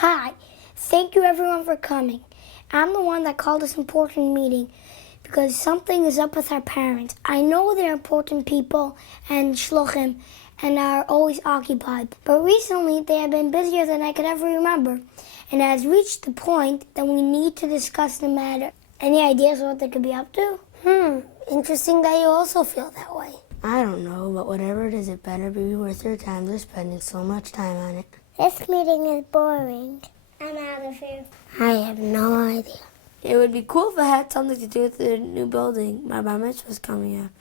Hi, thank you everyone for coming. I'm the one that called this important meeting because something is up with our parents. I know they're important people and shluchim and are always occupied, but recently they have been busier than I could ever remember, and it has reached the point that we need to discuss the matter. Any ideas what they could be up to? Interesting that you also feel that way. I don't know, but whatever it is, it better be worth your time. They're spending so much time on it. This meeting is boring. I'm out of here. I have no idea. It would be cool if it had something to do with the new building. My bar mitzvah's coming up.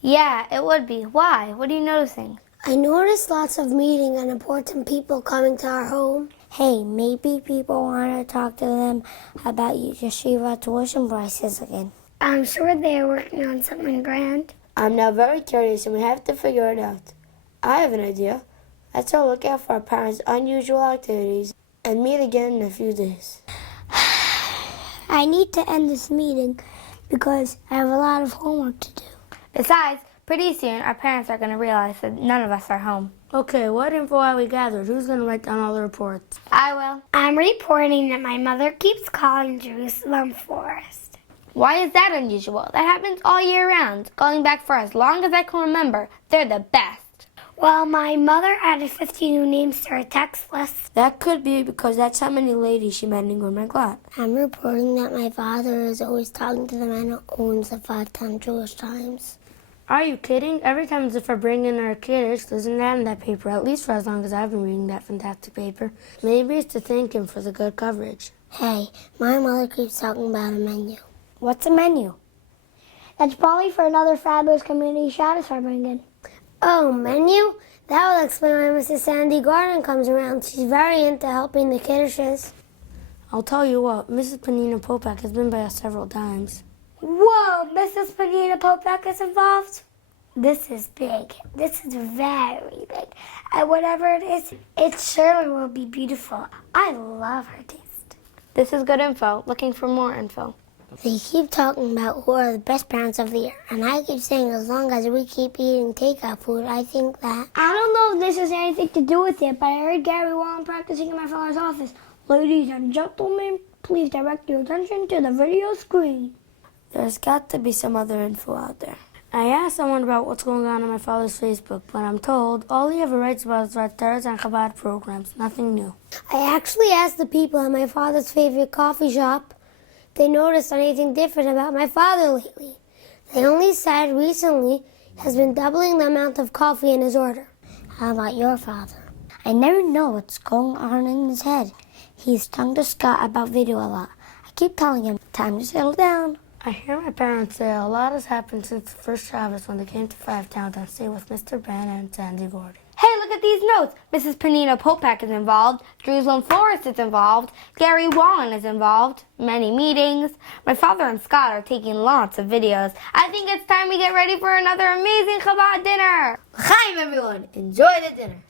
Yeah, it would be. Why? What are you noticing? I noticed lots of meeting and important people coming to our home. Hey, maybe people want to talk to them about yeshiva tuition prices again. I'm sure they're working on something grand. I'm now very curious and we have to figure it out. I have an idea. Let's all look out for our parents' unusual activities and meet again in a few days. I need to end this meeting because I have a lot of homework to do. Besides, pretty soon our parents are going to realize that none of us are home. Okay, what info have we gathered? Who's going to write down all the reports? I will. I'm reporting that my mother keeps calling Jerusalem Forest. Why is that unusual? That happens all year round. Going back for as long as I can remember, they're the best. Well, my mother added 50 new names to her text list. That could be because that's how many ladies she met in Gurman. I'm reporting that my father is always talking to the man who owns the 5-10 Jewish Times. Are you kidding? Every time as if I bring in our kiddish, there's an ad in that paper, at least for as long as I've been reading that fantastic paper. Maybe it's to thank him for the good coverage. Hey, my mother keeps talking about a menu. What's a menu? That's probably for another fabulous community Shabbos I bring in. Oh, menu? That will explain why Mrs. Sandy Garden comes around. She's very into helping the kiddishes. I'll tell you what, Mrs. Panina Popak has been by us several times. Whoa, Mrs. Panina Popak is involved? This is big. This is very big. And whatever it is, it surely will be beautiful. I love her taste. This is good info. Looking for more info. They keep talking about who are the best parents of the year, and I keep saying as long as we keep eating takeout food, I think that... I don't know if this has anything to do with it, but I heard Gary Wallen practicing in my father's office. Ladies and gentlemen, please direct your attention to the video screen. There's got to be some other info out there. I asked someone about what's going on my father's Facebook, but I'm told all he ever writes about is Torahs and Chabad programs, nothing new. I actually asked the people at my father's favorite coffee shop if they noticed anything different about my father lately. They only said recently he has been doubling the amount of coffee in his order. How about your father? I never know what's going on in his head. He's tongue to Scott about video a lot. I keep telling him, time to settle down. I hear my parents say a lot has happened since the first Shabbos when they came to Five Towns and stayed with Mr. Ben and Sandy Gordon. Hey, look at these notes. Mrs. Panina Popak is involved. Jerusalem Forest is involved. Gary Wallen is involved. Many meetings. My father and Scott are taking lots of videos. I think it's time we get ready for another amazing Chabad dinner. Chaim, everyone. Enjoy the dinner.